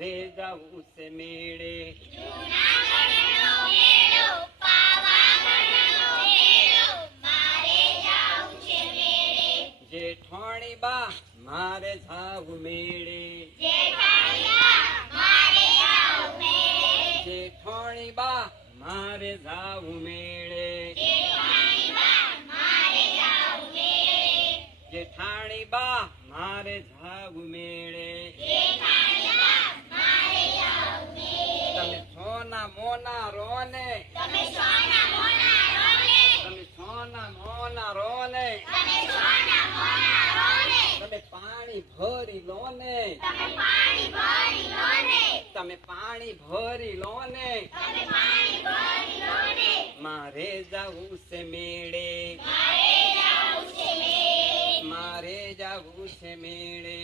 મારે જાવું છે મેળે જૂનાગઢનો મેળો પાવાગઢનો મેળો મારે જાવું છે મેળે જેઠાણી બા મારે જાવું મેળે જેઠાણી બા મારે જાવું મેળે જેઠાણી બા મારે જાવું મેળે જેઠાણી બા મારે જાવું મેળે જેઠાણી બા મારે જાવું મેળે જેઠાણી બા મારે જાવું મેળે તમે સોના મોના રોને તમે સોના મોના રોને તમે સોના મોના રોને તમે સોના મોના રોને તમે પાણી ભરી લોને તમે પાણી ભરી લોને તમે પાણી ભરી લોને તમે પાણી ભરી લોને મારે જાવું છે મેળે મારે જાવું છે મેળે મારે જાવું છે મેળે